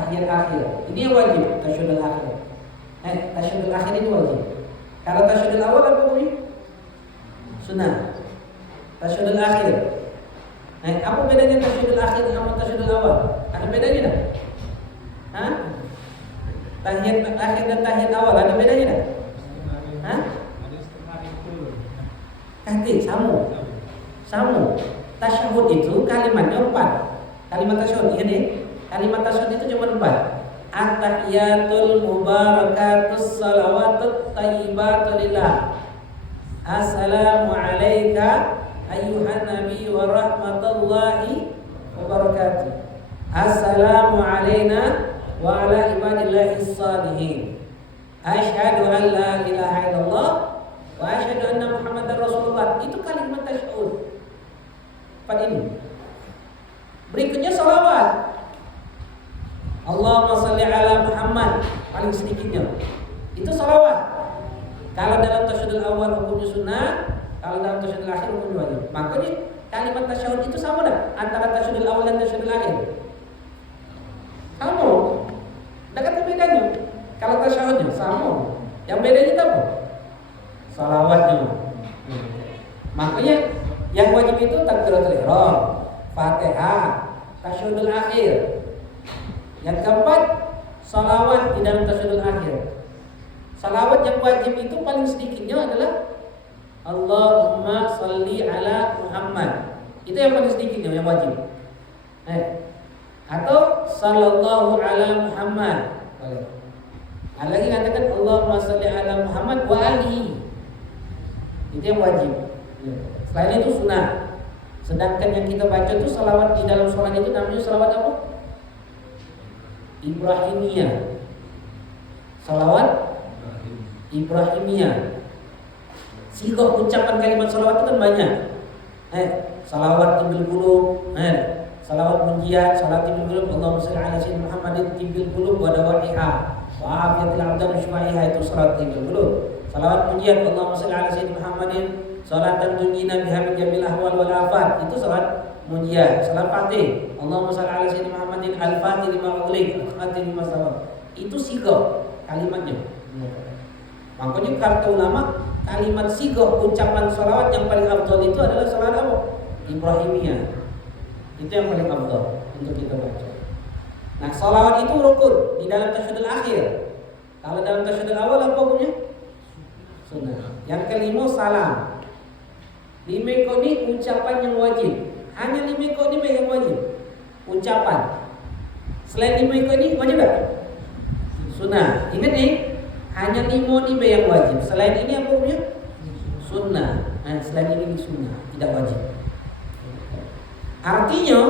tahiyat akhir. Ini yang wajib, tasyahudul akhir. Tasyahudul akhir ini wajib. Kalau tasyahudul awal apa hukumnya? Sunnah. Tasyahudul akhir. Apa bedanya tasyahudul akhir sama tasyahudul awal? Ada bedanya tak? Tahiyat akhir dan tahiyat awal ada bedanya tak? Kati, samu. Tasyahud itu kalimatnya 4. Kalimat tasyahud ini, kalimat tasyahud itu cuma 4. At-tahiyatul mubarakatus salawatut thayyibatu lillah. Assalamu alayka ayyuhan nabi wa rahmatullahi wa barakatuh. Assalamu alayna wa ala ibadillahis salihin. Asyhadu an la ilaha illallah wa asyhadu anna Muhammadar Rasulullah. Itu kalimat tasyahud. 4 ini. Berikutnya salawat. Allahumma shalli ala Muhammad, paling sedikitnya. Itu salawat. Kalau dalam tasyahudul awal hukumnya sunnah, kalau dalam tasyahudul akhir hukumnya wajib. Makanya kalimat tasyahud itu sama dah antara tasyahudul awal dan tasyahudul akhir. Sama. Enggak ada bedanya. Kalau tasyahudnya sama. Yang bedanya apa? Salawatnya. Makanya yang wajib itu takbiratul ihram, Fatihah, tasyahudul akhir. Yang keempat, salawat di dalam tasyahudul akhir. Salawat yang wajib itu paling sedikitnya adalah Allahumma shalli ala Muhammad. Itu yang paling sedikitnya yang wajib. Atau sallallahu ala Muhammad. Ada lagi katakan Allahumma shalli ala Muhammad wa alihi. Itu yang wajib. Selain itu sunnah. Sedangkan yang kita baca itu salawat di dalam sholat itu namanya salawat apa? Ibrahimiyah. Salawat Ibrahimiyah. Sighah ucapan kalimat salawat itu kan banyak. Salawat tibil qulub, salawat munjiat, salawat tibil qulub, Allahumma shalli ala sayyidina Muhammadin tibil qulub wa dawaiha wa afiyatil abdan syuaiha, itu salawat tibil qulub. Salawat munjiat, Allahumma shalli ala sayyidina Muhammadin salatan tunjina biha min jamil ahwal wal afat, itu salat munjiat. Salat Fatih, Allahumma shalli ala sayyidina Muhammadin al-fatih lima ughliq al-khatimi lima sabaq. Itu sighah kalimatnya. Makanya kata ulama, kalimat sighah ucapan salawat yang paling afdal itu adalah salat apa? Ibrahimiyah. Itu yang paling afdal untuk kita baca. Nah, salawat itu rukun di dalam tasyahudul akhir. Kalau dalam tasyahudul awal apa hukumnya? Sunnah. Yang kelima, salam. 5 ini ucapan yang wajib. Hanya 5 ini yang wajib. Ucapan. Selain 5 ini wajib tak? Sunnah. Ingat nih, hanya 5 ini yang wajib. Selain ini apa hukumnya? Sunnah. Selain ini sunnah, tidak wajib. Artinya,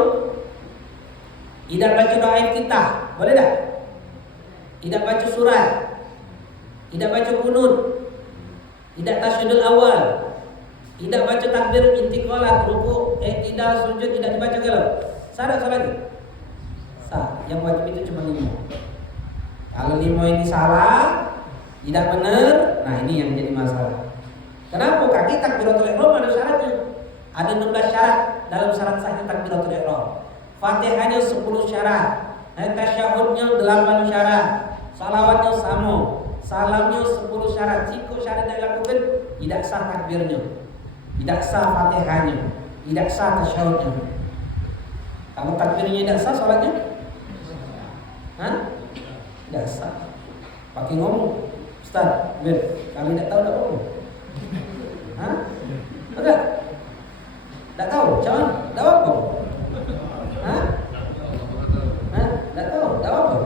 tidak baca doa iftitah, boleh tak? Tidak baca surat, tidak baca qunut, tidak tasyahudul awal, tidak baca takbir intiqalat, ruku', tidak sujud, tidak dibaca kalau. Sah lagi? Sah. Yang wajib itu cuma 5. Kalau 5 ini salah, tidak benar, nah ini yang jadi masalah. Kenapa? Kaki takbiratul ihram ada syaratnya. Ada 16 syarat dalam syarat sahnya takbiratul ihram. Fatihahnya 10 syarat, tasyahudnya 8 syarat, salawatnya sama, salamnya 10 syarat. Jika syarat tidak dilakukan, tidak sah takbirnya, tidak sah Fatihahnya, tidak sah tasyahudnya. Kalau takbirnya tidak sah, salatnya tidak sah. Pakai ngomong, Ustaz, kami tidak tahu tak apa. Enggak? Tak tahu, macam mana? Tak apa. Tak tahu, tak apa.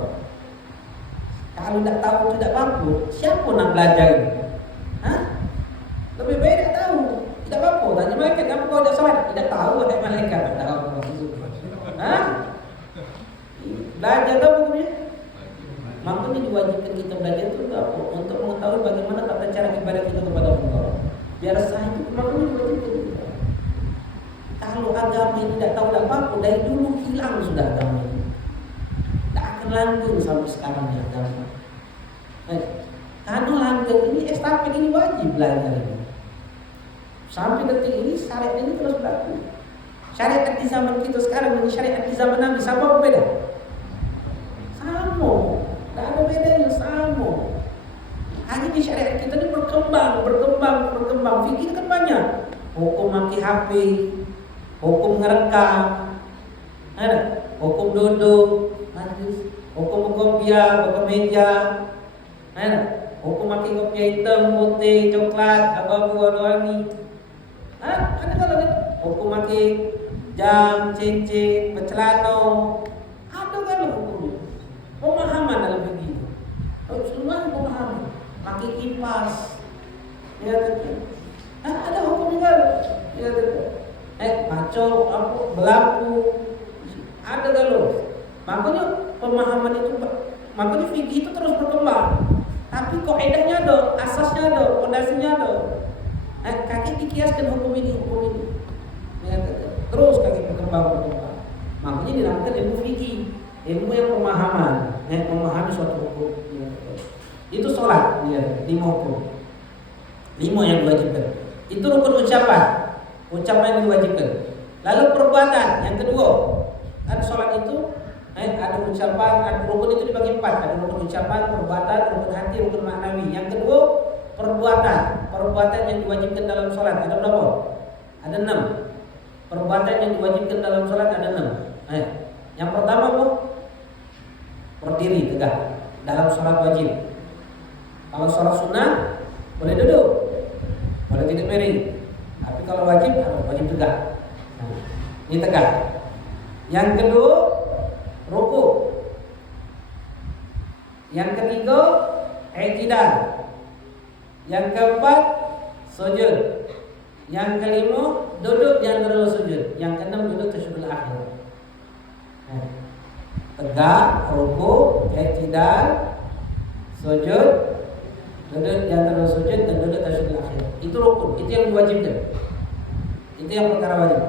Kalau tak tahu itu tidak apa-apa, siapa nak belajar ini? Lebih baik tak tahu, tidak apa-apa. Tanya malaikat, kenapa kau tak salat? Tidak tahu, ada malaikat. Tak tahu. Belajar tahu hukumnya? Makanya diwajibkan kita belajar itu untuk mengetahui bagaimana tata cara ibadah kita kepada Allah. Biar sah itu, makanya diwajibkan kita. Kalau agama ini tidak tahu apa-apa, dari dulu hilang sudah agama ini. Tak akan langgeng sampai sekarang ya agama. Karena langgeng ini, estafet ini wajib belajar ini. Sampai detik ini syariat ini terus berlaku. Syariat di zaman kita sekarang dengan syariat di zaman Nabi sama apa beda? Sama. di syariat kita ini berkembang. Fikih itu kan banyak. Hukum maki HP, hukum ngerekam, ada hukum duduk, hukum kopiah, hukum meja, ada hukum maki kopiah hitam, putih, coklat, abu-abu, warna-warni. Ada kalau hukum maki jam, cincin, bercelana. Ada kalau hukumnya. Pemahaman dalam fikih. Semua pemahaman. Maki kipas. Ya betul. Ada hukum juga. Ya betul. Macam apa berlaku. Ada kalau. Makanya pemahaman itu, makanya fikih itu terus berkembang. Tapi kaidahnya ada, asasnya ada, fondasinya ada. Kaki dikiaskan hukum ini. Ya betul. Terus kaki berkembang. Makanya dinamakan ilmu fikih, ilmu yang pemahaman, memahami suatu hukum. Itu sholat, 5 hukum, 5 yang diwajibkan. Itu rukun ucapan yang diwajibkan. Lalu perbuatan yang kedua, kan sholat itu ada ucapan, ada rukun itu dibagi 4. Ada rukun ucapan, perbuatan, rukun hati, rukun maknawi. Yang kedua perbuatan yang diwajibkan dalam sholat ada berapa? Ada 6. Perbuatan yang diwajibkan dalam sholat ada 6. Yang pertama apa? Berdiri tegak dalam sholat wajib. Kalau sholat sunnah boleh duduk, boleh tidak miring. Tapi kalau wajib tegak. Ini tegak. Yang kedua ruku. Yang ketiga i'tidal. Yang keempat sujud. Yang kelima duduk di antara sujud. Yang keenam duduk tasyahud akhir. Tegak, ruku, i'tidal, sujud, duduk di antara sujud dan duduk tasyahud akhir. Itu rukun, itu yang diwajibkan. Itu yang perkara wajib.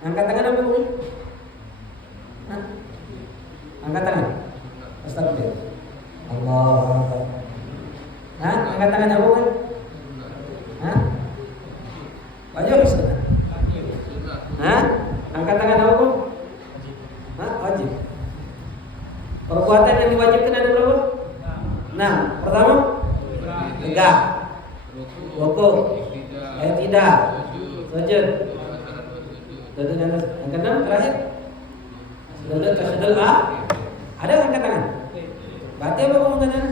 Angkat tangan apa bunyi? Angkat tangan. Astagfirullah. Allahu Akbar. Angkat tangan apa bunyi? Wajib sunnah. Angkat tangan apa bunyi? Wajib. Perbuatan yang diwajibkan ada berapa? 6. Pertama tegak, ruku, i'tidal, sujud. Duduk yang keenam terakhir duduk tasyahud ada angkat tangan. Berarti apa ngomongnya?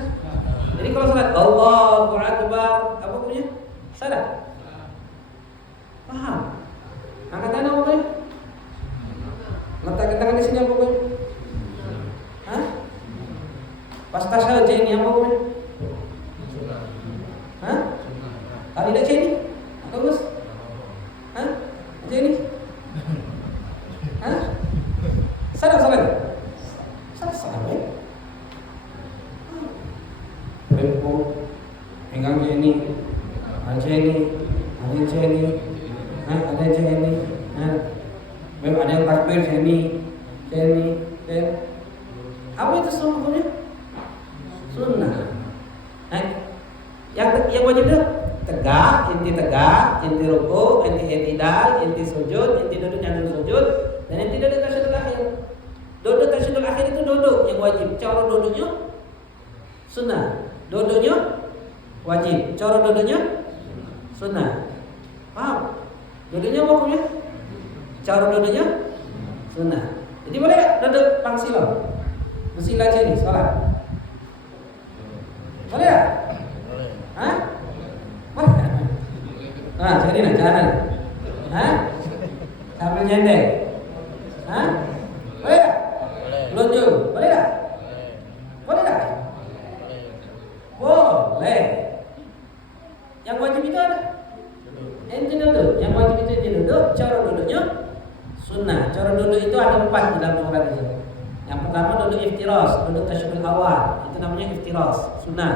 Jadi kalau salat Allahu Akbar apa punya? Salah. Paham? Angkat tangan apa punya? Letakkan tangan di sini apa punya? Pas tasyahud ini apa punya? Kalau tidak ini? Bagus. Ini? Salah. Tempo, pegang ini, aja ini, ada yang takbir sini. Apa itu semuanya? Sunnah. Yang wajib itu tegak, inti ruku, inti i'tidal, inti sujud, inti duduk yang sujud, dan inti duduk tasyahud akhir. Duduk tasyahud akhir itu duduk yang wajib. Cara duduknya sunnah. Duduknya wajib. Cara duduknya sunnah. Paham? Duduknya apa punya? Cara duduknya sunnah. Jadi boleh tak duduk pangsila? Bersila aja nih, sholat. Boleh tak? Boleh. Jadi nak jalan. Sambil nyendek. Boleh tak? Lonjong. Boleh tak? Boleh tak? Boleh. Yang wajib itu ada. Ente duduk. Yang wajib itu ente duduk. Cara duduknya sunnah. Cara duduk itu ada 4 di dalam sholat itu. Yang pertama duduk iftiras, duduk tasyahud awal. Itu namanya iftiras, sunnah.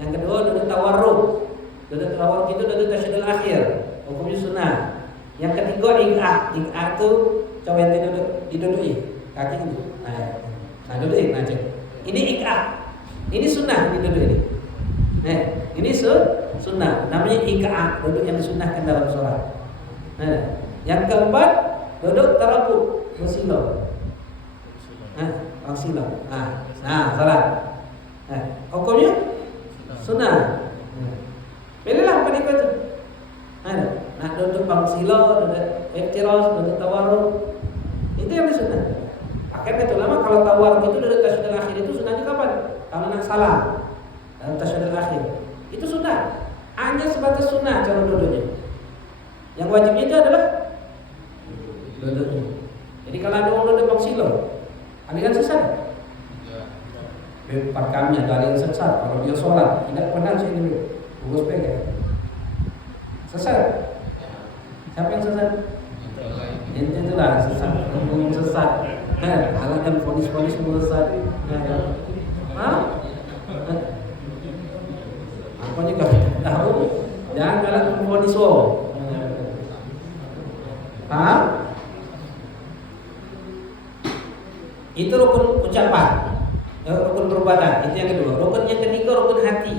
Yang kedua duduk tawarruk. Duduk tawarruk itu duduk tasyahud akhir. Hukumnya sunnah. Yang ketiga iq'a. Iq'a itu coba ente duduk, diduduki kaki itu. Dudukin aja. Ini iq'a. Ini sunnah diduduk ini. Ini sunnah. Namanya iq'a, duduk yang disunnahkan dalam sholat. Yang keempat duduk tarabu, bersila. Bersila. Salat. Hukumnya sunnah. Pilihlah peniko itu. Nah, duduk bangsilo, duduk iftiros, duduk tawarruk. Itu yang disunat. Akhirnya itu lama kalau tawarruk itu duduk tasyahud akhir itu sunatnya kapan? Kalau nak salah dalam tasyahud akhir. Itu sunat. Hanya sebatas sunat cara duduknya. Yang wajibnya itu adalah duduknya. Jadi kalau ada orang duduk bangsilo, aliran sesat. Pak kami ada aliran sesat. Kalau dia sholat tidak pernah saya dulu. Bungkus pegang. Sesat. Siapa yang sesat? Itulah sesat. Ngomong sesat. Halangan fonis-fonis semua sesat. Apa ni kau tahu? Jangan halangan fonis wo. Itu rukun ucapan, rukun perbuatan. Itu yang kedua. Rukun yang ketiga rukun hati.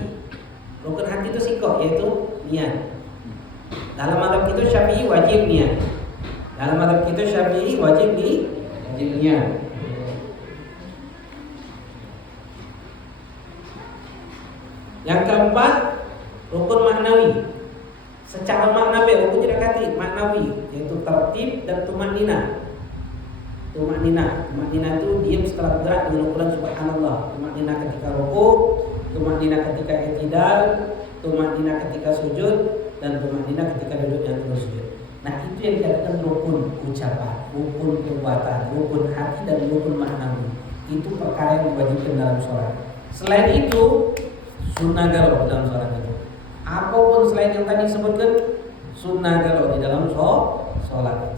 Rukun hati itu sikoh, yaitu niat. Dalam mazhab kita Syafi'i wajib niat. Dalam mazhab kita Syafi'i wajib niat. Yang keempat, rukun maknawi. Secara makna rukun tidak kati maknawi, yaitu tertib dan tumanina. Tumanina itu diam setelah bergerak dengan ukuran subhanallah. Tumanina ketika rukuk, tumanina ketika i'tidal, tumanina ketika sujud, dan tumanina ketika duduk dan terus sujud. Nah, itu yang dikatakan rukun ucapan, rukun perbuatan, rukun hati, dan rukun maknawi. Itu perkara yang diwajibkan dalam sholat. Selain itu, sunnah galau dalam sholat itu. Apapun selain yang tadi disebutkan, sunnah galau di dalam sholat.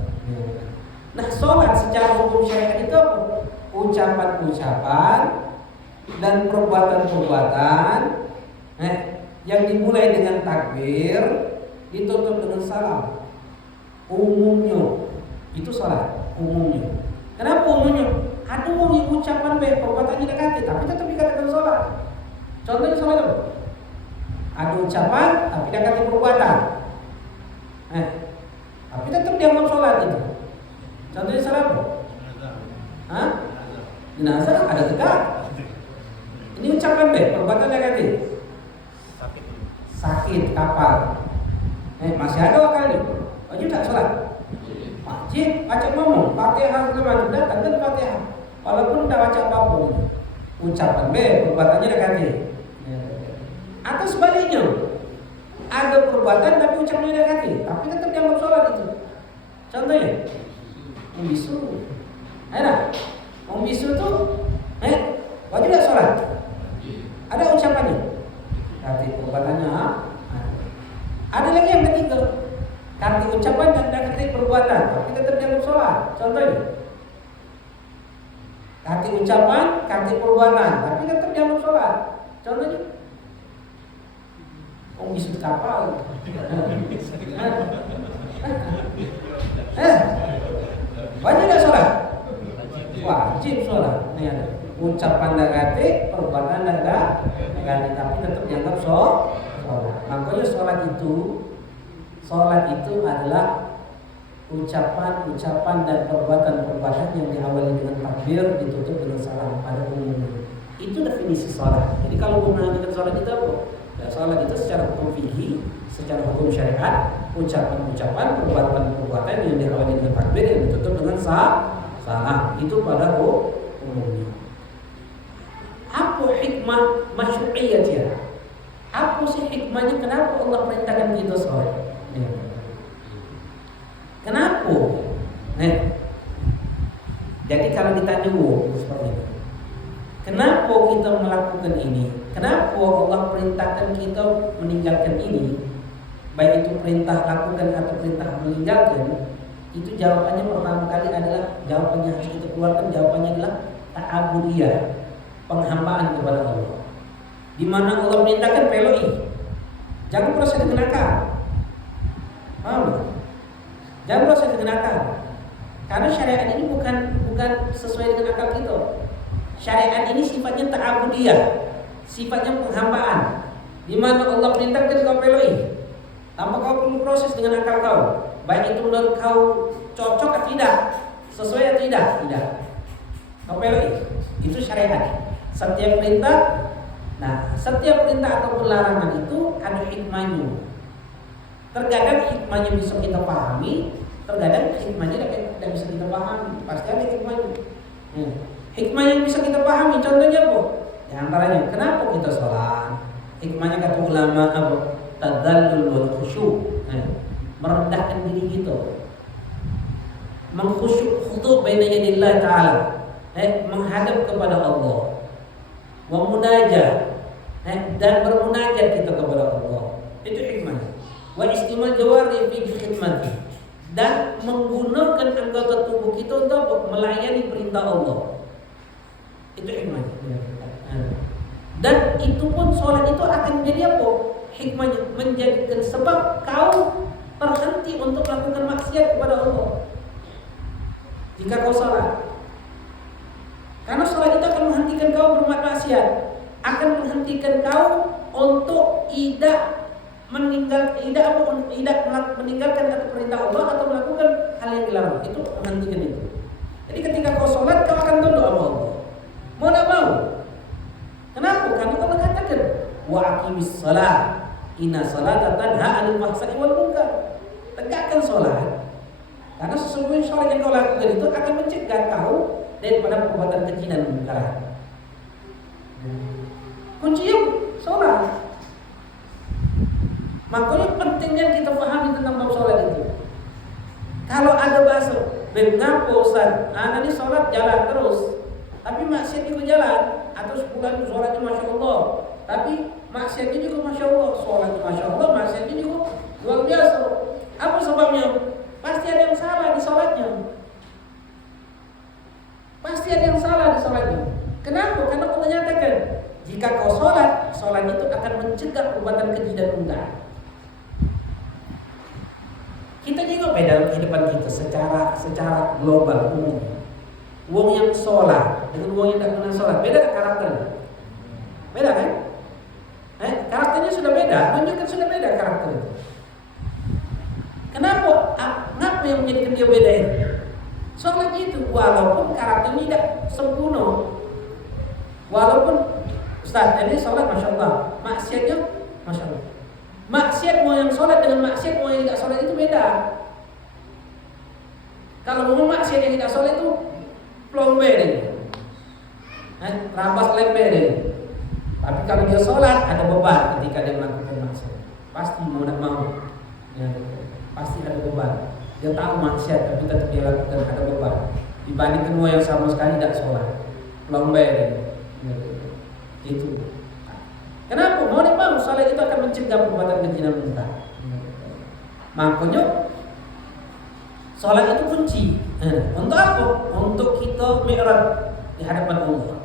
Nah, sholat secara hukum syariat itu apa? Ucapan-ucapan dan perbuatan-perbuatan yang dimulai dengan takbir, ditutup dengan salam. Umumnya itu sholat. Umumnya. Kenapa umumnya? Ada orang yang ucapan baik, perbuatannya dekati, tapi tetap dikatakan sholat. Contohnya sholat apa? Ada ucapan, tapi dekati perbuatan. Tapi tetap dianggap sholat itu. Contohnya salah apa? Jenazah ada tegak. Ini ucapan baik, perbuatan negatif. Sakit kapal. Masih ada kali. Wajib tak sholat? Wajib. Baca ngomong. Fatihah kemana? Datang dan Fatihah. Walaupun tak baca apapun. Ucapan baik, perbuatannya negatif. Atau sebaliknya, ada perbuatan tapi ucapannya negatif, tapi tetap dianggap sholat itu. Contohnya, bisu, orang bisu tu, wajib tak sholat? Ada ucapannya, tapi perbuatannya. Ada lagi yang ketiga, kati ucapan dan kati perbuatan, tapi tetap dianggap sholat. Contohnya, kati ucapan, kati perbuatan, tapi tetap dianggap sholat. Contohnya, orang bisu kapal. Wajib tak sholat? Wajib sholat. Ini ada ucapan negatif, perbuatan negatif, tapi tetap dianggap sholat. Makanya sholat itu adalah ucapan dan perbuatan yang diawali dengan takbir, ditutup dengan salam pada umumnya. Itu definisi sholat. Jadi kalau menanyakan sholat itu apa? Ya, sholat itu secara hukum fikih, secara hukum syariat, ucapan-ucapan, perbuatan-perbuatan yang diawali dengan takbir yang ditutup dengan salam. Itu pada umumnya. Apa hikmah masyru'iyyatnya? Apa sih hikmahnya? Kenapa Allah perintahkan kita sholat? Kenapa? Jadi kalau ditanya seperti itu, kenapa kita melakukan ini? Kenapa Allah perintahkan kita meninggalkan ini? Baik itu perintah lakukan atau perintah meninggalkan, itu jawabannya pertama kali adalah, jawabannya harus kita keluarkan, jawabannya adalah ta'abudiyah, penghambaan kepada Allah. Di mana Allah perintahkan peloi, jangan proses dengan akal. Paham? Jangan proses dengan akal. Karena syariat ini bukan sesuai dengan akal kita. Syariat ini sifatnya ta'abudiyah, sifatnya penghambaan. Di mana Allah perintahkan kau peloi, tanpa kau perlu proses dengan akal kau, baik itu menurut kau cocok atau tidak, sesuai atau tidak. Kau peloi. Itu syariat. Setiap perintah Nah, setiap perintah ataupun larangan itu ada hikmahnya. Terkadang hikmahnya bisa kita pahami, terkadang hikmahnya tidak bisa kita pahami. Pasti ada hikmahnya. Hikmah yang bisa kita pahami, contohnya apa? Di antaranya, kenapa kita sholat? Hikmahnya kata ulama apa? Tadallul wal khusyuk. Merendahkan diri kita, mengkhusyuk khudu' baina yadillah ta'ala, menghadap kepada Allah, wa munajah, dan bermunajat kita kepada Allah. Itu hikmah. Wa istimal jawari fi khidmati, dan menggunakan anggota tubuh kita untuk melayani perintah Allah. Itu hikmah. Dan itu pun sholat itu akan menjadi apa? Hikmahnya menjadikan sebab kau terhenti untuk melakukan maksiat kepada Allah. Jika kau sholat, karena sholat itu akan menghentikan kau berbuat maksiat, akan menghentikan kau untuk tidak meninggalkan kata perintah Allah atau melakukan hal yang dilarang. Itu menghentikan itu. Jadi ketika kau sholat, kau akan tunduk sama Allah. Mau tak mau? Kenapa? Karena Allah katakan, wa aqimis shalah, inna sholata tanha 'anil fahsya'i wal munkar. Tegakkan sholat, karena sesungguhnya sholat yang kau lakukan itu akan mencegah kau daripada perbuatan keji dan kemungkaran. Kuncinya sholat. Makanya pentingnya kita pahami tentang bab sholat itu. Kalau ada bahasa, "Kenapa Ustaz? Anak ini sholat jalan terus, tapi maksiat juga jalan." Atau sebulan sholatnya Masya Allah, tapi maksiatnya juga Masya Allah. Sholatnya Masya Allah, maksiatnya juga luar biasa. Apa sebabnya? Pasti ada yang salah di sholatnya. Pasti ada yang salah di sholatnya. Kenapa? Karena Allah nyatakan, jika kau sholat, sholat itu akan mencegah perbuatan keji dan munkar. Kita juga beda dalam kehidupan kita secara global umum. Wong yang sholat dengan wong yang tidak pernah sholat, beda karakternya. Beda kan? Karakternya sudah beda, menunjukkan sudah beda karakternya. Kenapa? Kenapa yang menjadikan dia beda ini? Sholat itu walaupun karakternya tidak sempurna, walaupun Ustaz ini sholat Masya Allah, maksiatnya Masya Allah. Maksiat mau yang sholat dengan maksiat mau yang tidak sholat itu beda. Kalau mau maksiat yang tidak sholat itu plombe deh, rampas lembe deh. Tapi kalau dia sholat ada beban ketika dia melakukan maksiat, pasti mau tidak mau, ya, pasti ada beban. Dia tahu maksiat tapi tetap dia lakukan, ada beban. Dibandingkan mau yang sama sekali tidak sholat, plombe deh. Itu. Kenapa? Mau tidak mau sholat itu akan mencegah perbuatan keji dan munkar. Makanya sholat itu kunci. Untuk apa? Untuk kita mi'raj di hadapan Allah.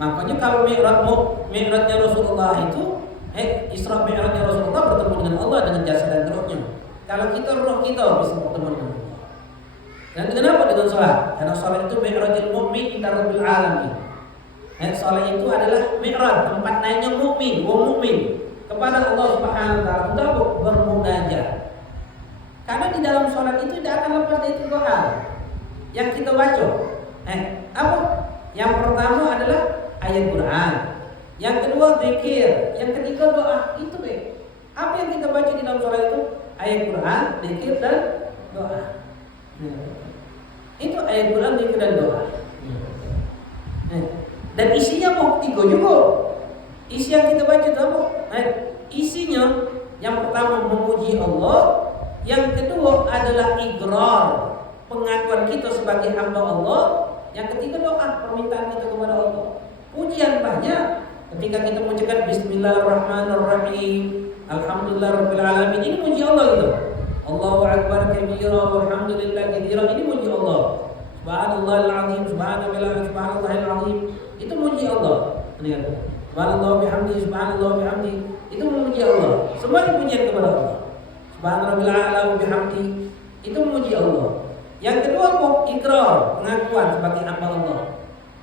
Makanya kalau mi'rajnya Rasulullah itu, Isra mi'rajnya Rasulullah bertemu dengan Allah dengan jasad dan rohnya. Kalau kita roh kita bisa bertemu dengan Allah. Dan kenapa dengan sholat? Karena sholat itu mi'rajul mu'min ila rabbil alamin. Sholat itu adalah mi'raj, tempat naiknya mukmin, wong mukmin kepada Allah Subhanahu wa taala untuk bermunajat. Karena di dalam sholat itu tidak akan lepas dari tiga hal yang kita baca. Apa? Yang pertama adalah ayat Quran, yang kedua zikir, yang ketiga doa. Itu apa yang kita baca di dalam sholat itu? Ayat Quran, zikir dan doa. Itu ayat Quran, zikir dan doa. Dan isinya mau tiga juga. Isi yang kita baca itu apa? Isinya yang pertama memuji Allah, yang kedua adalah igrar, pengakuan kita sebagai hamba Allah, yang ketiga doa, permintaan kita kepada Allah. Pujian banyak ketika kita mengucapkan Bismillahirrahmanirrahim, Alhamdulillahirabbil alamin. Ini puji Allah gitu. Allahu akbar kabira walhamdulillah katsira. Ini puji Allah. Subhanallahil azim, subhanallahil azim. Itu muji Allah. Subhanallah bihamdi, subhanallah bihamdi. Itu memuji Allah. Semua pujian kepada Allah. Subhanallah wa bihamdi. Itu memuji Allah. Yang kedua apa? Ikrar, pengakuan sebagai hamba Allah.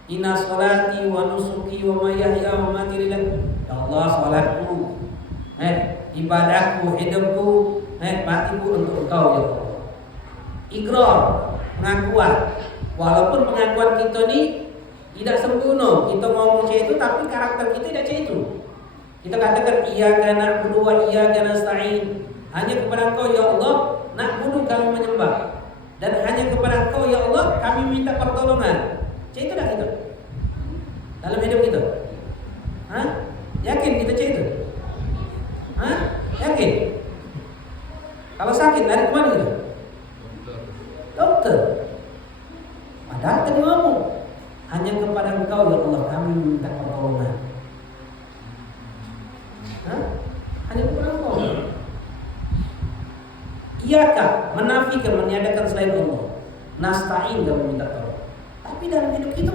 Inna sholati wa nusuki wa mahyaya wa mamati lillahi. Ya Allah, salatku, ibadahku, hidupku, matiku untuk Engkau ya Allah. Ikrar, pengakuan. Walaupun pengakuan kita ini tidak sempurna, kita ngomong itu tapi karakter kita tidak itu. Kita katakan iyyaka na'budu wa iyyaka nasta'in. Hanya kepada Engkau ya Allah na'budu kami menyembah, dan hanya kepada Engkau ya Allah kami minta pertolongan. Cek itu dah itu dalam hidup kita. Hah? Yakin kita cek itu? Hah? Yakin? Kalau sakit lari kemana kita? Dokter. Padahal tadi ngomong hanya kepada Engkau ya Allah kami minta pertolongan. Hah? Hanya kepada Engkau. Iyaka menafikan, meniadakan selain Allah. Nasta'in, kami minta tolong. Tapi dalam hidup itu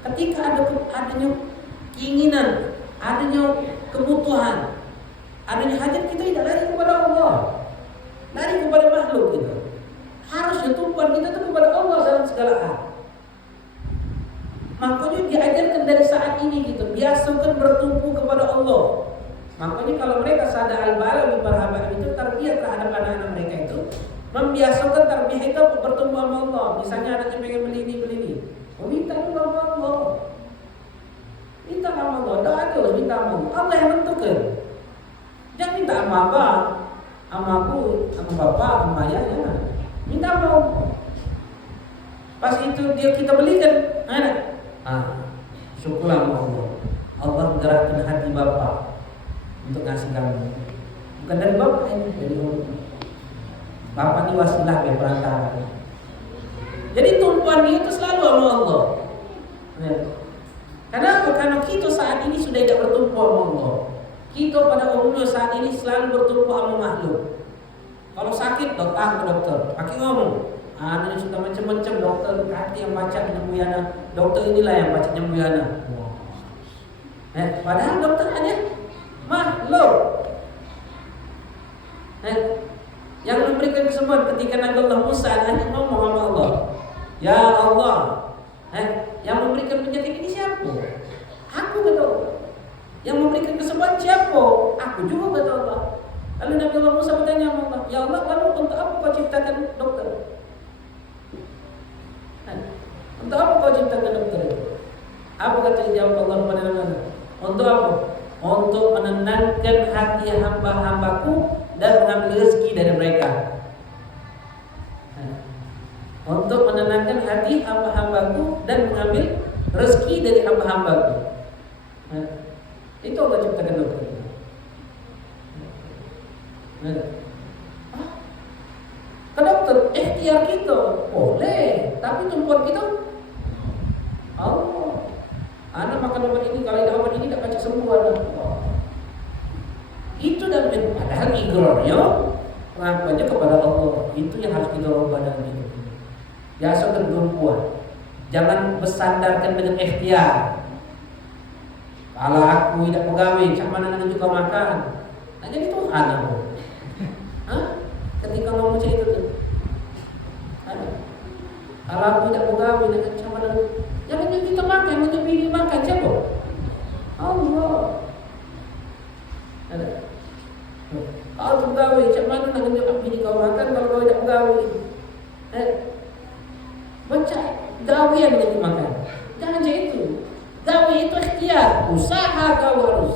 ketika adanya keinginan, adanya kebutuhan, adanya hajat, kita tidak lari kepada Allah, lari kepada makhluk kita. Harusnya tumpuan kita itu kepada Allah dalam segala hal. Makanya diajarkan dari saat ini gitu, biasakan bertumpu kepada Allah. Makanya kalau mereka sadar al-balawi berhabat itu tarbiyah terhadap anak-anak mereka itu, membiasakan tarbiyah itu bertumpu sama Allah. Misalnya anaknya pengen beli ini, minta sama Allah. Minta sama Allah, doa terus minta sama Allah. Allah yang menentukan. Jangan minta sama abah, sama aku, sama bapak, sama ayahnya. Minta sama Allah. Pas itu kita belikan, anak. Syukurlah sama Allah. Allah menggerakkan hati bapak untuk ngasih kamu. Bukan dari bapak ini, dari Allah. Bapak ini wasilah perantara. Jadi tumpuan itu selalu sama Allah. Kenapa? Karena kita saat ini sudah tidak bertumpu sama Allah. Kita pada umumnya saat ini selalu bertumpu sama makhluk. Kalau sakit, dokter ke dokter. Pakai ngomong. Ini sudah macam-macam dokter hati yang baca penyembuhannya. Dokter inilah yang baca penyembuhannya. Padahal dokter hanya makhluk. Yang memberikan kesembuhan ketika Nabi Allah Musa hanya ngomong sama Allah. Ya Allah, yang memberikan penyakit ini siapa? Aku kata Allah. Yang memberikan kesembuhan siapa? Aku juga kata Allah. Lalu Nabi Allah Musa bertanya sama Allah, ya Allah, lalu untuk apa kau ciptakan dokter? Untuk apa kau ciptakan dokter? Apa kata jawab Allah kepada Nabi? Untuk apa? Untuk menenangkan hati hamba-hambaku dan mengambil rezeki dari mereka. Untuk menenangkan hati hamba-hambaku dan mengambil rezeki dari hamba-hambaku. Itu Allah ciptakan dokter. Ke dokter, ikhtiar kita boleh, tapi tumpuan kita Allah. Anak makan obat ini, kalau ada obat ini tidak baca sembuh anak. Itu dan padahal igrornya pengakuannya kepada Allah. Itu yang harus kita ubah dalam hidup ini. Biasa tumpuan. Jangan bersandarkan dengan ikhtiar. Kalau aku tidak pegawai, cak mana nanti juga makan. Nah jadi Tuhan aku. Ketika ngomong macam itu tuh. Kalau aku tidak pegawai, cak mana nanti. Jangan kita makan, untuk pilih makan siapa? Allah. Kalau pegawai, cak mana nanti pilih kau makan kalau kau tidak pegawai. Baca gawian nanti makan. Jangan macam itu. Gawe itu ikhtiar, usaha kau harus.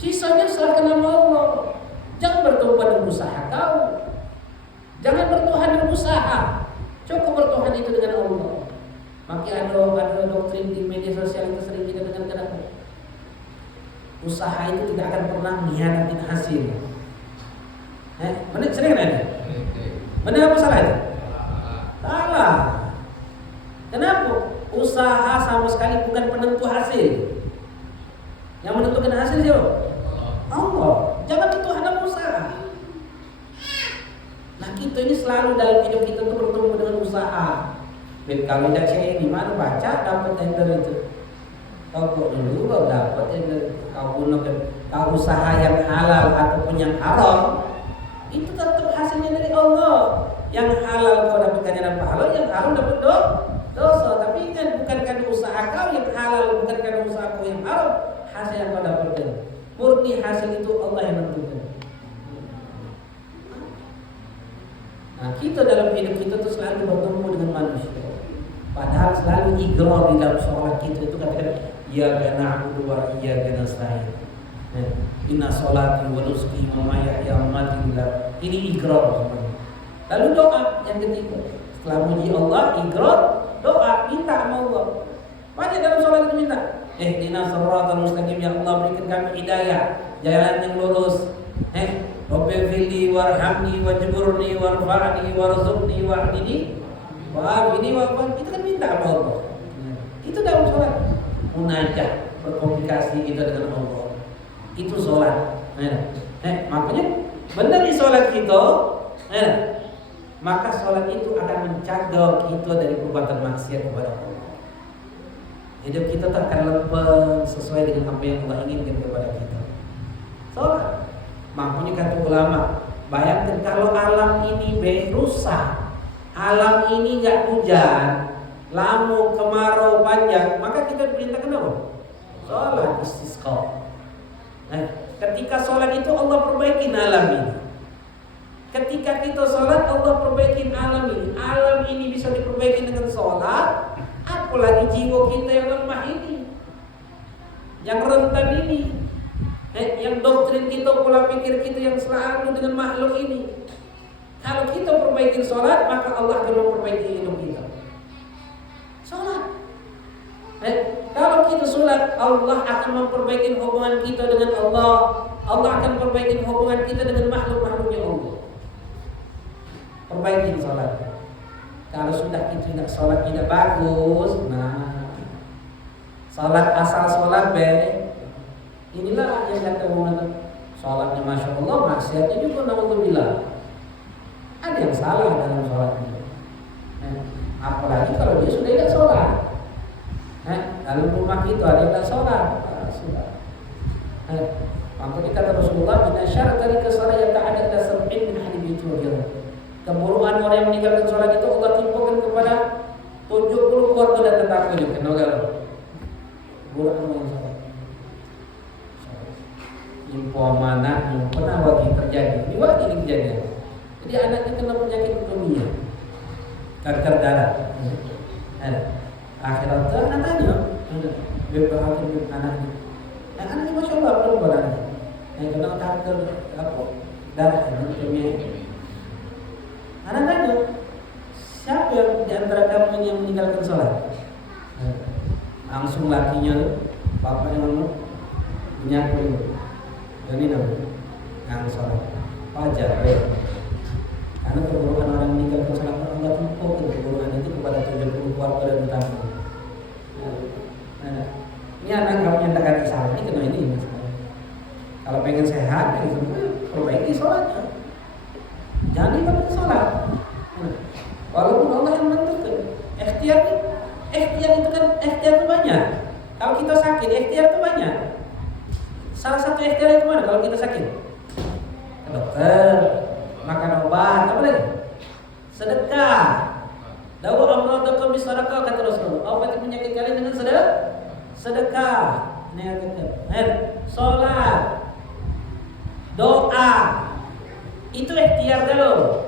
Sisanya serahkan nama Allah. Jangan bertumpu dengan usaha kau. Jangan bertuhan dengan usaha. Cukup bertuhan itu dengan Allah. Makanya ada doktrin di media sosial itu sering kita dengar. Usaha itu tidak akan pernah mengkhianati hasil. Benar sering ada? Benar apa salah itu? Salah. Kenapa? Usaha sama sekali bukan penentu hasil. Yang menentukan hasil siapa? Allah. Jangan bertuhan dalam usaha. Nah kita ini selalu dalam hidup kita itu bertemu dengan usaha. Kalau tidak saya di mana baca dapat tender itu. Kau kok dulu kau dapat tender. Kau gunakan kau usaha yang halal ataupun yang haram, itu tetap hasilnya dari Allah. Yang halal kau dapat ganjaran pahala, yang haram dapat dosa. Tapi ingat, bukan karena usaha kau yang halal, bukan karena usaha kau yang haram, hasil yang kau dapatkan. Murni hasil itu Allah yang menentukan. Nah kita dalam hidup kita tuh selalu bertemu dengan manusia. Padahal selalu igrar di dalam sholat kita itu katakan Iyyaka na'budu wa iyyaka nasta'in. Inna sholati wa nusuki wa mahyaya wa mamati lillah. Ini ikrar. Lalu doa yang ketiga. Setelah muji Allah, ikrar, doa, minta sama Allah. Banyak dalam sholat itu minta. Ihdinas siratal mustaqim, ya Allah berikan kami hidayah, jalan yang lurus. Rabbi fili warhamni wajburni warfa'ni warzuqni wahdini wa'afini wa'afan. Itu kan minta sama Allah. Itu dalam sholat. Munajat, berkomunikasi kita dengan Allah. Itu sholat. Makanya benar di sholat kita, maka sholat itu akan mencegah kita dari perbuatan maksiat kepada Allah. Hidup kita tak akan lempeng sesuai dengan apa yang Allah inginkan kepada kita. Sholat. Makanya kata ulama, bayangkan kalau alam ini rusak, alam ini nggak hujan, lama kemarau panjang, maka kita diperintahkan apa? Sholat istisqa. Ketika sholat itu Allah perbaiki alam ini. Ketika kita sholat Allah perbaiki alam ini. Alam ini bisa diperbaiki dengan sholat. Apalagi jiwa kita yang lemah ini, yang rentan ini, yang doktrin kita, pola pikir kita yang selalu dengan makhluk ini. Kalau kita perbaiki sholat, maka Allah akan memperbaiki hidup kita. Sholat. Kalau kita sholat, Allah akan memperbaiki hubungan kita dengan Allah. Allah akan memperbaiki hubungan kita dengan makhluk-makhluknya Allah. Perbaiki sholat. Kalau sudah kita tidak sholat tidak bagus, nah sholat asal sholat inilah yang kata orang sholatnya masya Allah, maksiatnya juga naudzubillah. Ada yang salah dalam sholatnya. Apalagi kalau dia sudah tidak sholat. Dalam rumah kita ada yang tidak sholat, sudah. Makanya kata Rasulullah, "Inna syarata lika salata ada tasab'in min ahli baiti." Keburukan orang yang meninggalkan sholat itu Allah timpakan kepada 70 keluarga dan tetangganya. Kenal gak? Keburukan orang yang sholat. Info amanah yang pernah lagi terjadi. Ini lagi kejadian. Jadi anaknya kena penyakit leukemia, kanker darah. Akhirnya anak tanya, beberapa anaknya. Anaknya masya Allah perempuan anaknya. Yang kena kanker darah leukemia. Anak tanya, siapa yang di antara kamu ini yang meninggalkan sholat? Langsung lakinya, bapaknya ngomong, menyaku ini. Dan ini namanya, yang sholat. Wajar, karena keburukan orang meninggalkan sholat, Allah timpuk keburukan itu kepada 70 keluarga dan tamu. Ini anak kamu yang tak ada salah, ini kena ini. Kalau pengen sehat, perbaiki sholatnya. Jangan ikut sholat. Walaupun Allah yang menentukan. Ikhtiar itu kan ikhtiar itu banyak. Kalau kita sakit, ikhtiar itu banyak. Salah satu ikhtiar itu mana kalau kita sakit? Ke dokter, makan obat, apa lagi? Sedekah. Dawa amradakum bisadaqah kata Rasulullah. Obat penyakit kalian dengan sedekah. Ini sholat, doa. Itu ikhtiar kalau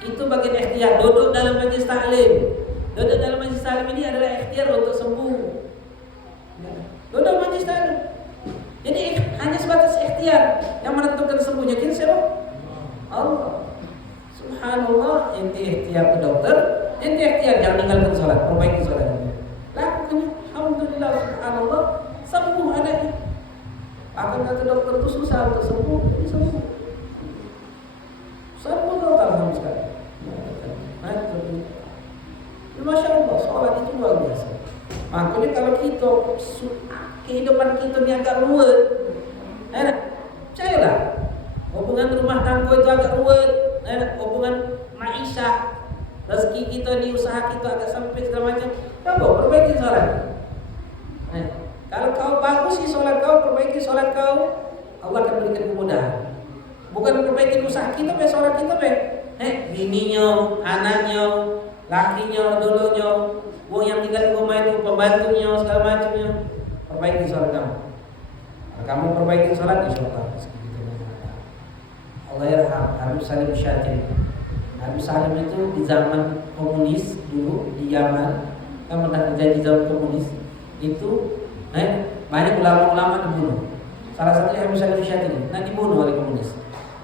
itu bagian ikhtiar. Duduk dalam majlis taklim. Duduk dalam majlis taklim ini adalah ikhtiar untuk sembuh. Duduk majlis taklim. Jadi hanya sebatas ikhtiar. Yang menentukan sembuhnya kira siapa? Allah. Subhanallah. Inti ikhtiar ke dokter, inti ikhtiar jangan tinggalkan sholat, perbaiki sholatnya. Lakukannya. Alhamdulillah, subhanallah, sembuh anaknya. Akan kata dokter itu susah untuk sembuh, ini sembuh. Sembuh total sama sekali. Masya Allah, sholat itu luar biasa. Makanya kalau kita kehidupan kita ini agak ruwet, percayalah, hubungan rumah tangga itu agak ruwet, hubungan maisha, rezeki kita di usaha kita agak sempit segala macam. Coba perbaiki sholat. Kalau kau bagus sih sholat kau, perbaiki sholat kau, Allah akan berikan kemudahan. Bukan perbaiki usaha kita, sholat kita, bininya, anaknya, lakinya, dulunya, wong yang tinggal di rumah itu, pembantunya, segala macamnya. Perbaiki sholat kamu. Kalau kamu perbaiki sholat, insya Allah. Allah yarham Habib Salim Syadzili. Habib Salim itu di zaman komunis dulu di Yaman, kan pernah kerja di zaman komunis. Itu Banyak ulama-ulama dibunuh. Salah satunya Habib Salim Syatini. Nah dibunuh oleh komunis.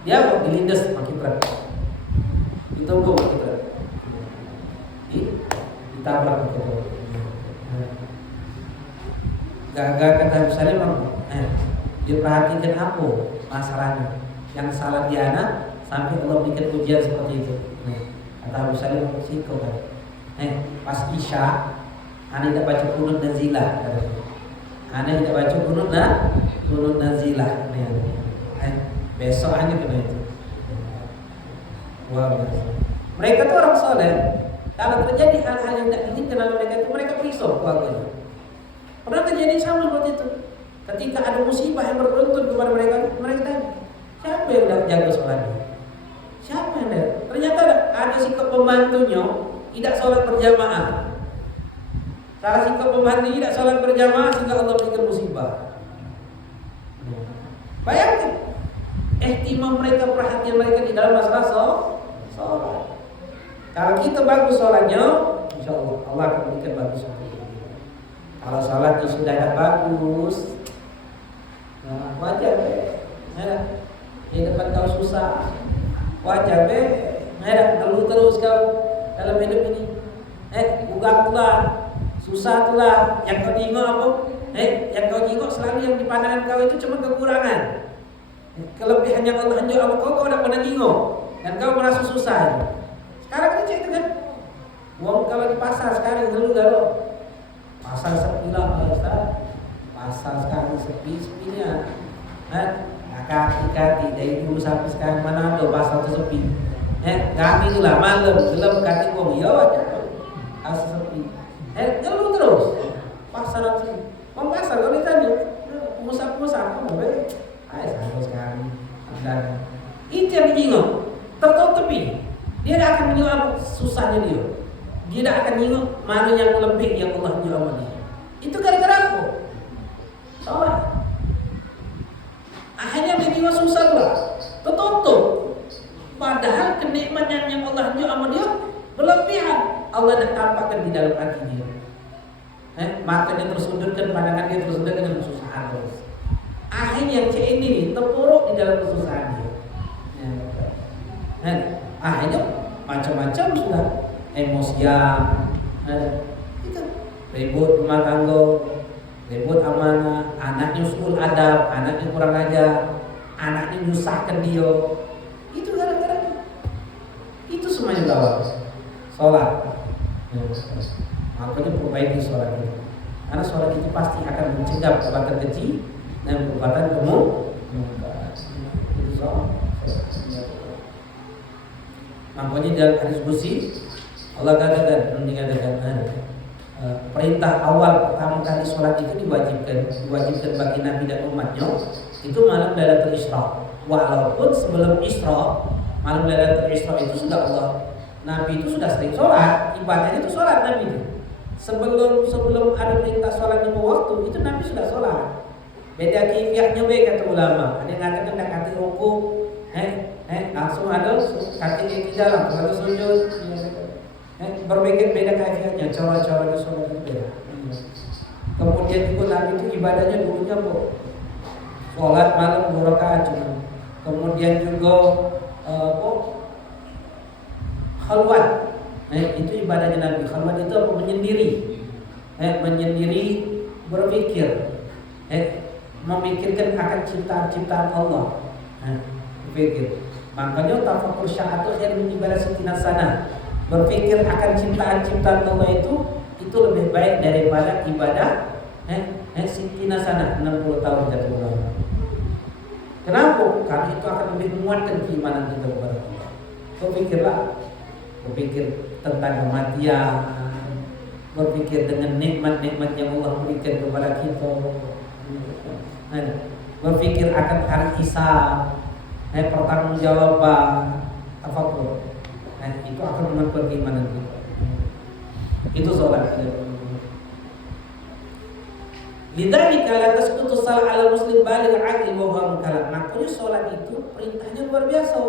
Dia kok dilindas pakai truk. Ditunggu pakai truk. Ditabrak pakai truk. Gak kata Habib Salim dia perhatikan apa masalahnya. Yang salah di anak sampai Allah bikin ujian seperti itu. Kata Habib Salim siko kan. Pas Isya, ane tidak baca kunut nazilah. Ane tidak baca kunut nazilah. Besok hanya kena itu. Wah, mereka tuh orang soleh. Kalau terjadi hal-hal yang tidak diinginkan oleh mereka itu, mereka perisau keluarganya. Pernah terjadi sama seperti itu. Ketika ada musibah yang beruntun kepada mereka tanya, siapa yang tidak jaga sholatnya? Siapa yang tidak? Ternyata ada sikap pembantunya tidak sholat berjamaah. Salah sikap pembantu tidak sholat berjamaah sehingga Allah berikan musibah. Bayangkan ihtimam mereka, perhatian mereka di dalam masalah sholat. Kalau kita bagus sholatnya, insya Allah Allah akan berikan bagus. Kalau sholatnya sudah tidak bagus, wajar di depan kau susah, wajar ngeluh terus kau dalam hidup ini. Bukan pula susah pula. Yang kau tengok apa? Yang kau tengok selalu yang di pandangan kau itu cuma kekurangan. Kelebihan yang Allah tunjuk sama kau tidak pernah tengok dan kau merasa susah. Sekarang kita cek itu kan, uang kalau di pasar sekarang dulu pasar sepi lah Ustaz. Pasar sekarang sepi-sepinya. Kaki dari dulu sampai sekarang mana ada pasar itu sepi. Kami itulah malam gelap kaki uang ya wajar. Pasar sepi. Ngeluh terus. Pasar sepi. Pasar kalau ditanya, pengusaha-pengusaha kamu sama sekali. Dan itu yang dijenguk. Tertutupi. Dia tidak akan menyuap susahnya dia. Dia tidak akan nyingok mana yang lebih yang Allah nyuap dia. Itu gara-gara apa? Sholat. Akhirnya dia susah pula. Tertutup. Padahal kenikmatan yang Allah nyuap dia berlebihan. Allah dah tampakkan di dalam hati dia. Matanya tersudutkan, pandangan dia tersudutkan dengan kesusahan terus. Akhirnya cek ini nih terpuruk di dalam kesusahan dia. Akhirnya macam-macam sudah emosian, itu ribut rumah tangga, ribut amanah, anaknya usul adab, anaknya kurang ajar, anaknya nyusahkan dia. Itu gara-gara itu semuanya bawa sholat. Makanya perbaiki sholat itu, karena sholat itu pasti akan mencegah perbuatan keji dan perbuatan kemungkaran. Makanya dalam hadis qudsi Allah katakan perintah awal pertama kali sholat itu diwajibkan bagi Nabi dan umatnya itu malam Lailatul Isra. Walaupun sebelum Isra, malam Lailatul Isra itu sudah Allah, Nabi itu sudah sering sholat, ibadahnya itu sholat Nabi itu. Sebelum ada perintah sholat lima waktu itu Nabi sudah sholat. Beda kifiyahnya kata ulama. Ada yang mengatakan dah kata ruku, langsung ada kaki di dalam, lalu sujud. Berbeda kaifiahnya, cara-cara sholat itu beda. Kemudian juga Nabi itu ibadahnya dulunya sholat malam 2 rakaat cuma. Kemudian juga khalwat. Itu ibadahnya Nabi. Khalwat itu apa? Menyendiri. Menyendiri berpikir. Memikirkan akan ciptaan-ciptaan Allah. Berpikir. Makanya tafakkur syahadu khair min ibadah sittina sana. Berpikir akan ciptaan-ciptaan Allah itu lebih baik daripada ibadah sittina sana 60 tahun kata ulama. Kenapa? Karena itu akan lebih menguatkan keimanan kita kepada Allah. Berpikir tentang kematian, berpikir dengan nikmat-nikmat yang Allah berikan kepada kita, berpikir akan hari hisab, pertanggungjawaban, tafakkur. Itu akan menguatkan keimanan kita. Itu sholat. Lidzalika la tasqutu shalah 'ala muslim baligh 'aqil wa huwa mukallaf. Makanya sholat itu perintahnya luar biasa.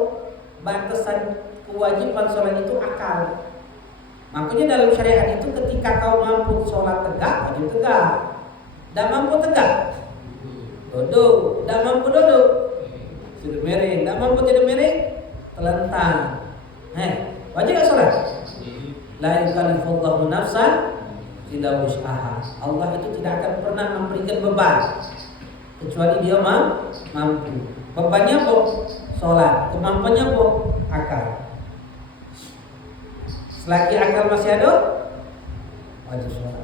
Batasan kewajiban sholat itu akal. Makanya dalam syariat itu ketika kau mampu sholat tegak, wajib tegak. Tidak mampu tegak, duduk. Tidak mampu duduk, tidur miring. Tidak mampu tidur miring, telentang. Wajib nggak sholat? La yukallifullahu nafsan illa wus'aha. Allah itu tidak akan pernah memberikan beban kecuali dia mampu. Bebannya apa? Sholat. Kemampuannya apa? Akal. Selagi akal masih ada, wajib sholat.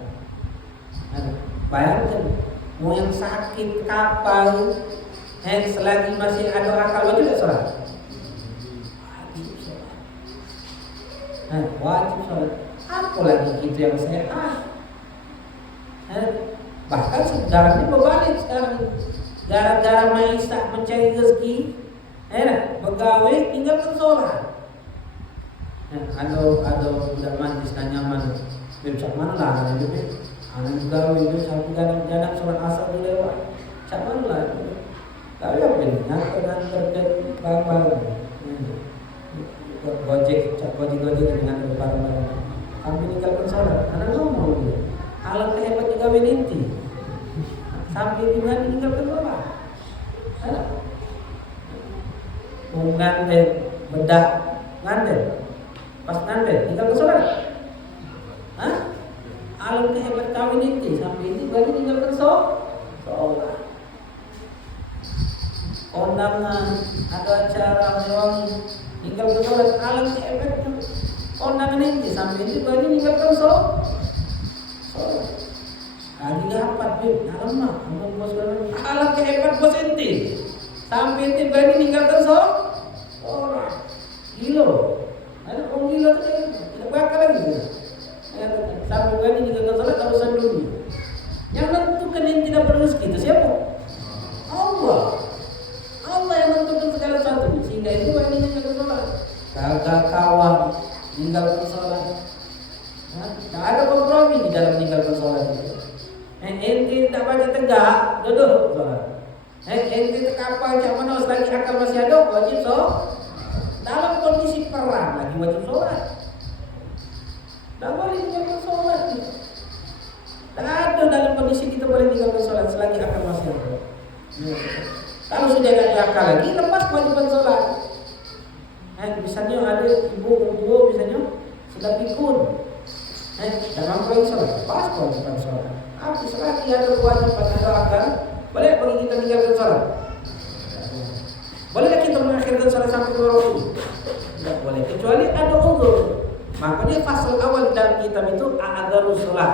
Bayangkan, mau yang sakit kapal, selagi masih ada akal wajib sholat. Wajib sholat. Apalagi kita yang sehat. Bahkan sejarahnya berbalik sekarang. Gara-gara Maisa mencari rezeki, pegawai tinggalkan sholat. Ada budak mantis nanya mana, cak mana lah ada juga. Anak pegawai itu satu gadang sholat asar di lewat. Cak mana lah? Tapi apa ini? Ngantar ke barang-barang. Gojek dengan barang-barang. Kami tinggalkan sholat. Anak ngomong dia. Alangkah hebat pegawai inti. Sampai di mana tinggalkan sholat. Mau nganten, bedak, nganten. Pas nganten, tinggalkan sholat. Alangkah hebat kawin inti. Sampai ini baru tinggalkan sholat. Kondangan, ada acara mewangi, tinggalkan sholat. Alangkah hebatnya kondangan inti. Sampai ini baru tinggalkan sholat. Lagi dapat lemah, bos alat kehebat bos inti. Sampai inti berani ninggalkan sholat. Gila. Ada orang gila tu tidak bakal lagi. Sampai berani ninggalkan sholat urusan dunia. Yang menentukan yang tidak berrezeki itu siapa? Allah. Allah yang menentukan segala sesuatu. Sehingga itu berani ninggalkan sholat. Kagak kawan ninggalkan sholat. Tak ada kompromi di dalam meninggalkan sholat itu. Ente tak baca tegak, duduk sholat. Ente terkapal macam mana selagi akal masih ada, wajib sholat. Dalam kondisi perang lagi wajib sholat. Tak boleh tinggalkan sholat. Tak ada dalam kondisi kita boleh tinggalkan sholat selagi akal masih ada. Kalau sudah ada akal lagi, lepas kewajiban sholat. Misalnya ada ibu misalnya sudah pikun. Jangan pergi sholat, pas kewajiban sholat. Apa selagi ada kewajiban ada akal, boleh bagi kita tinggalkan sholat? Bolehkah kita mengakhirkan sholat sampai dua waktu? Tidak boleh, kecuali ada uzur. Makanya fasal awal dalam kitab itu a'adzarus sholat.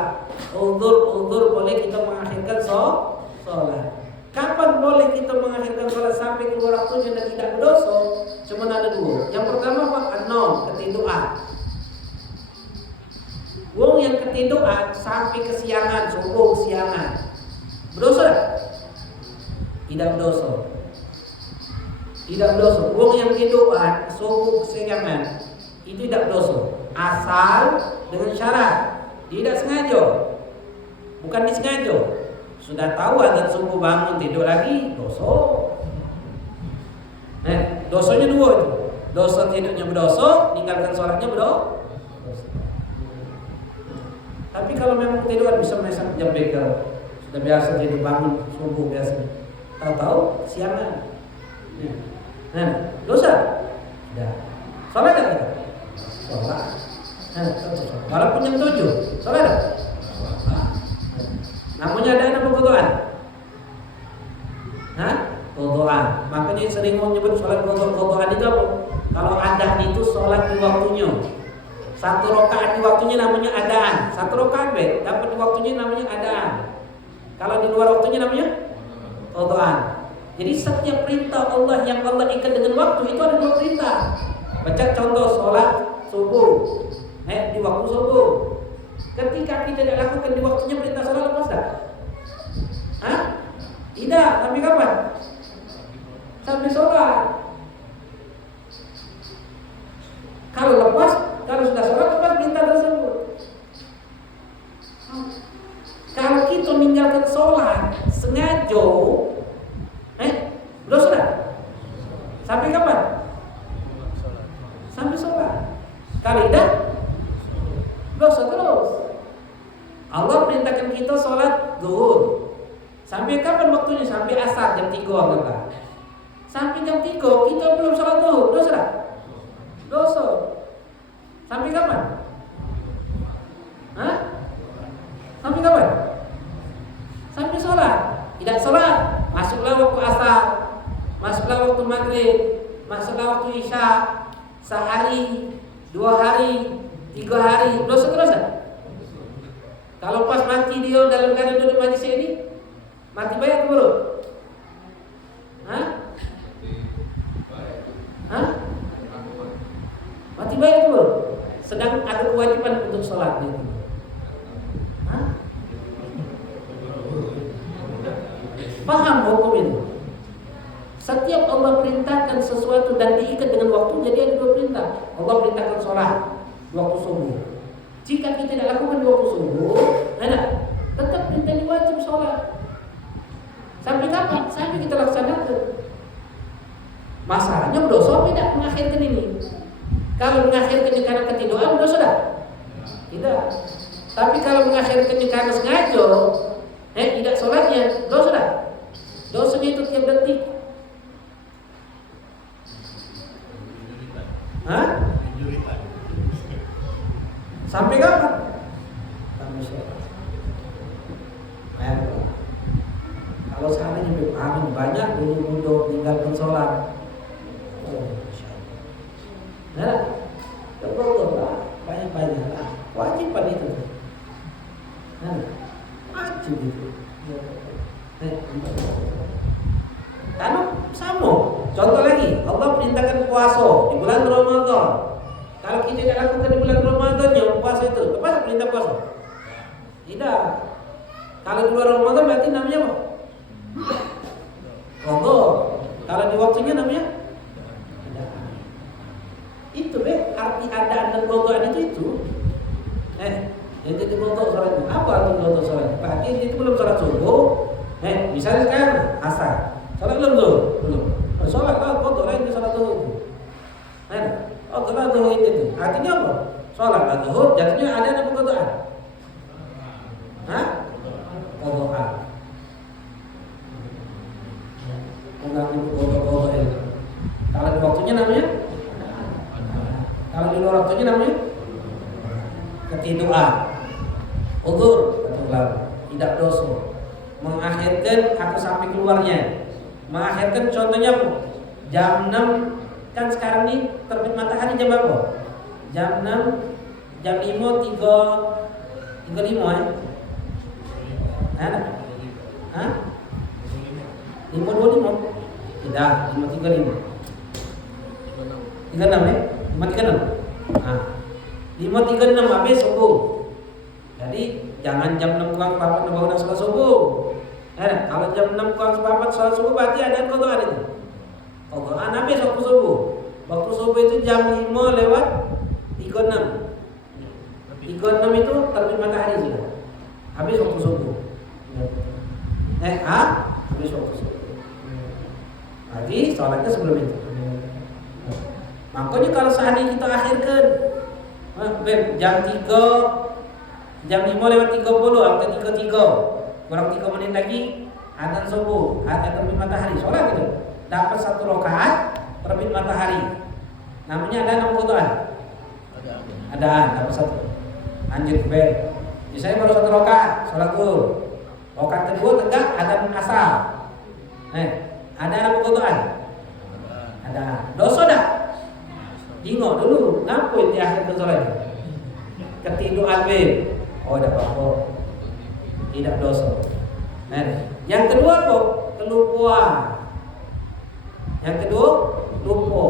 Uzur boleh kita mengakhirkan sholat. Kapan boleh kita mengakhirkan sholat sampai dua waktunya dan tidak berdosa? Cuma ada dua. Yang pertama apa? An-naum, ketiduran. Wong yang ketiduran sampai kesiangan, subuh kesiangan, berdosa? Tidak berdosa. Tidak berdosa. Wong yang tiduran subuh kesiangan itu tidak berdosa. Asal dengan syarat tidak sengaja. Bukan disengaja. Sudah tahu azan subuh bangun tidur lagi, dosa. Dosanya dua itu. Dosa tidurnya berdosa, ninggalkan sholatnya berdosa. Tapi kalau memang tiduran bisa menyesal jam beker, sudah biasa tidur bangun subuh biasa, tahu-tahu siangan, dosa. Dah, sholat tak kita? Sholat. Walaupun jam 7, sholat tak? Namanya ada apa kebutuhan? Kebutuhan. Makanya sering menyebut sholat kebutuhan itu apa? Kalau ada itu sholat di waktunya. Satu rakaat di waktunya namanya adaan. Satu rakaat dapat di waktunya namanya adaan. Kalau di luar waktunya namanya qadaan. Jadi setiap perintah Allah yang Allah ikat dengan waktu itu ada dua perintah. Baca contoh sholat subuh. Di waktu subuh. Ketika kita tidak lakukan di waktunya perintah sholat, lepas tak? Tidak. Sampai kapan? Sampai sholat. Kalau lepas, kalau sudah sholat, lepas perintah tersebut. Kalau kita meninggalkan sholat sengaja, dosa tak? Sampai kapan? Sampai sholat. Kalau tidak, dosa terus. Allah perintahkan kita sholat zuhur. kapan waktunya? Sampai asar jam 3 anggaplah. Sampai jam 3 kita belum sholat zuhur, dosa tak? Dosa. Sampai kapan? Hah? Sampai kapan? Sampai sholat. Tidak sholat, masuklah waktu asar, masuklah waktu maghrib, masuklah waktu isya. Sehari, 2 hari, 3 hari, dosa terus tak? Kalau pas mati dia dalam keadaan duduk majlis ini, mati baik atau belum? Hah? Hah? Mati baik atau belum? Sedang ada kewajiban untuk sholat gitu. Hah? Paham hukum ini? Setiap Allah perintahkan sesuatu dan diikat dengan waktu, jadi ada 2 perintah. Allah perintahkan sholat di waktu subuh. Jika kita tidak lakukan di waktu subuh, tetap perintah wajib sholat. Sampai kapan? Sampai kita laksanakan. Masalahnya berdosa tidak mengakhirkan ini. Kalau mengakhirkannya karena ketiduran, berdosa tidak? Tidak. Tapi kalau mengakhirkannya karena sengaja, tidak sholatnya, dosa tidak? Dosanya itu tiap detik. Hah? Sampai kapan? Sampai sholat. Kalau seandainya amin banyak dulu meninggalkan sholat. Banyak lah. Wajiban itu. Wajib itu. Karena sama. Contoh lagi, Allah perintahkan puasa di bulan Ramadan. Kalau kita tidak lakukan di bulan Ramadan, ya puasa itu, apa perintah puasa? Tidak. Kalau di luar Ramadan berarti namanya apa? Qadha. Kalau di waktunya namanya? Tidak. Itu arti adaan dan qadhaan itu. Yang jadi qadha sholatnya. Apa arti qadha sholatnya? Berarti itu belum sholat subuh. Misalnya sekarang asar. Sholat belum tuh? Belum. Sholat lah, qadha lain di sholat zuhur. Sholat zuhur itu. Artinya apa? Sholat zuhur jatuhnya ada apa qadhaan? Hah? Qadhaan. Mengambil qadha itu. Kalau di waktunya namanya? Kalau di luar waktunya namanya? Ketiduran. Udzur, tidak dosa. Mengakhirkan atau sampai keluarnya. Mengakhirkan contohnya apa? Jam 6 kan sekarang nih terbit matahari jam berapa? Jam 6, jam 5, 3:35 ya? Hah? 5:25? Tidak, 5:35 36 ya? 5:36? 5:36 habis subuh. Jadi jangan jam 6 kurang 4 bangun sholat subuh. Kalau jam 6 kurang 4 sholat subuh berarti ada qadhaan itu. Qadhaan habis waktu subuh. Waktu subuh itu jam 5 lewat 36. 36 itu terbit matahari sudah. Habis waktu subuh. Habis waktu subuh. Lagi sholatnya sebelum itu. Makanya kalau seandainya kita akhirkan jam 3, jam 5 lewat 30 atau 33, kurang 3 menit lagi adzan subuh, adzan terbit matahari, sholat gitu. Dapat 1 rakaat terbit matahari. Namanya ada nama qadhaan? Adaan, dapat 1. Lanjut ke bed. Misalnya baru 1 rakaat sholat zuhur. Rakaat kedua tegak adzan asar. Ada nama qadhaan? Ada. Dosa dah? Tengok dulu, ngapain di akhir sholat? Ketiduran bed. Tidak apa-apa. Tidak dosa. Yang kedua apa? Kelupaan. Yang kedua, lupa.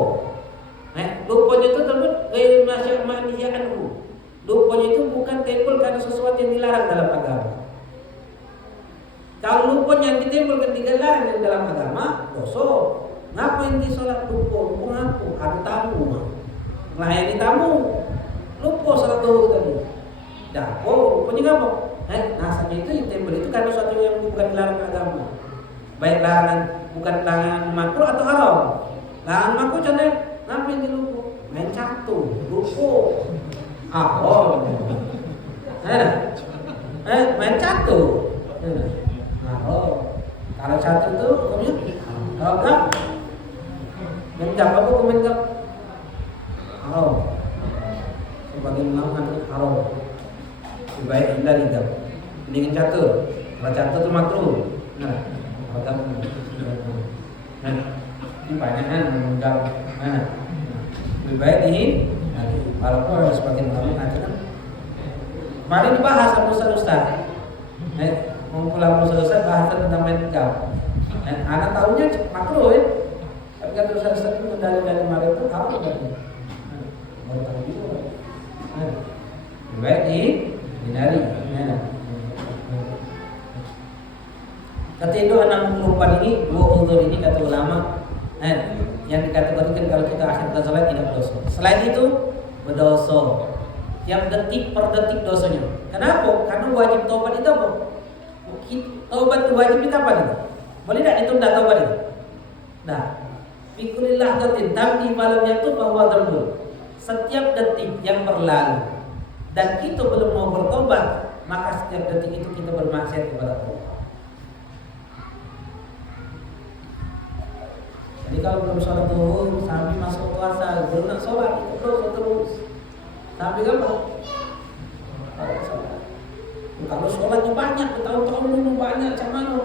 Lupanya itu tersebut ghair masya'maniyah anhu. Lupanya itu bukan timbul karena sesuatu yang dilarang dalam agama. Kalau lupa yang ditimbulkan dilarang dalam agama, dosa. Ngapain di sholat lupa? Lupa ngapu? Ada tamu. Melayani tamu. Lupa sholat zuhur tadi. Lupanya apa? Nasanya itu yang timbul itu karena sesuatu yang bukan dilarang agama. Baik larangan, bukan larangan makruh atau haram. Larangan makruh contohnya ngapain di lupa? Main catur, lupa. Main catur. Kalau satu itu hukumnya kalau enggak menggap apa hukum menggap? Haram. Sebagai ulama itu haram. Lebih baik hindari gap. Mendingan catur. Kalau catur itu makruh. Nah, kalau ini banyak kan menggap. Nah, lebih baik dihindari. Walaupun ada sebagian ulama mengatakan. Mari dibahas sama Ustaz. Mau pulang Ustaz bahasan tentang main gap. Anak tahunya makruh ya. Tapi kan Ustaz itu dari mari itu haram berarti. Baru tahu juga. Baik dihindari. Ketiga 64 ini dua uzur ini kata ulama yang dikategorikan kalau kita akhir salat tidak berdosa. Selain itu berdosa. Yang detik per detik dosanya. Kenapa? Karena wajib taubat itu apa? Taubat itu wajib itu apa nih? Boleh tidak ditunda taubat itu? Nah, fikulillah datin tamdi malamnya itu bahwa dambul. Setiap detik yang berlalu dan kita belum mau bertobat, maka setiap detik itu kita bermaksiat kepada Allah. Jadi kalau belum sholat zuhur sampai masuk puasa, belum nak sholat itu terus. Sampai kapan? Kalau sholatnya banyak, bertahun-tahun dulu banyak, macam mana?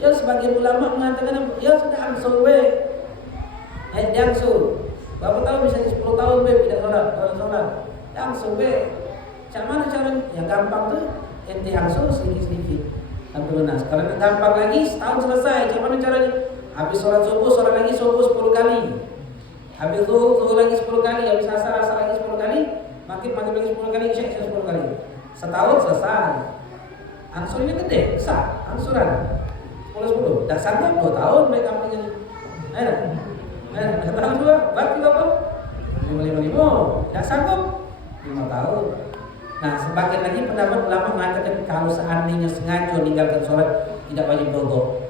Ya sebagian ulama mengatakan, ya sudah ansur we, ansur. Berapa tahun bisa 10 tahun we tidak sholat, ansur we. Macam mana cara? Yang gampang tuh, ente ansur sedikit-sedikit sampai lunas. Kalau gampang lagi, setahun selesai. Macam mana caranya? Habis sholat subuh, sholat lagi subuh 10 kali. Habis zuhur lagi 10 kali. Habis asar lagi 10 kali. Makin lagi 10 kali, isya 10 kali. Setahun selesai. Ansurnya gede, besar. Ansuran 10. Tak sanggup 2 tahun baik kampungnya. Tahun 2, berarti berapa? 5. Tak sanggup 5 tahun. Nah, sebagian lagi pendapat ulama mengatakan kalau seandainya sengaja meninggalkan sholat tidak wajib dogo.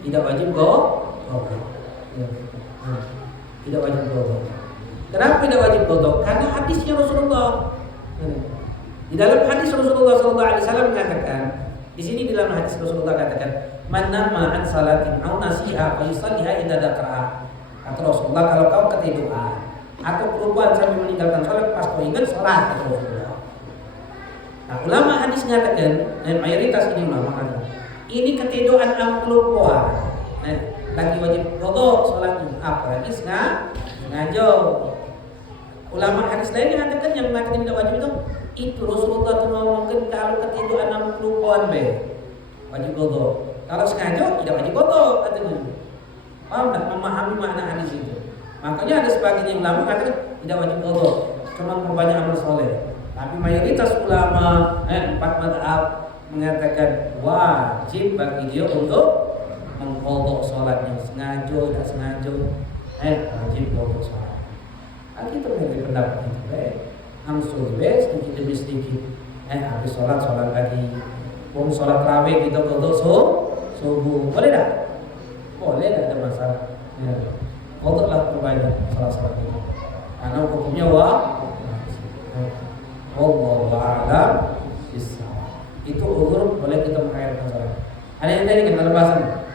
Tidak wajib Tidak wajib dogo. Kenapa tidak wajib qadha? Karena hadisnya Rasulullah. Di dalam hadis Rasulullah SAW mengatakan, di sini di dalam hadis Rasulullah katakan, "Man nama an salatin aw nasiha fa yusalliha idza dzakara." Kata Rasulullah, kalau kau ketiduran atau kelupaan sambil meninggalkan salat, pas kau ingat salat, kata Rasulullah. Nah, ulama hadis mengatakan, dan mayoritas ini ulama mengatakan, ini ketiduran am kelupaan. Lagi wajib qadha salatnya, apalagi sengaja. Ulama hadis lain mengatakan yang mengatakan tidak wajib itu Rasulullah itu ngomongin kalau ketiduran 60 poin wajib qadha. Kalau sengaja tidak wajib qadha katanya. Paham tak memahami makna hadis itu? Makanya ada sebagian yang ulama mengatakan tidak wajib qadha, cuma memperbanyak amal soleh. Tapi mayoritas ulama 4 mazhab mengatakan wajib bagi dia untuk mengqadha salatnya, sengaja tidak sengaja wajib qadha salat. Kita memilih pendapat itu langsung sedikit demi sedikit habis sholat lagi sholat raweh kita qadha subuh boleh tak? Boleh, tak ada masalah qadha lah perbanyak sholat itu karena hukumnya wallahu a'lam bissawab. Itu uzur boleh kita mengakhirkan sholat. Ada yang tadi kan dalam bahasan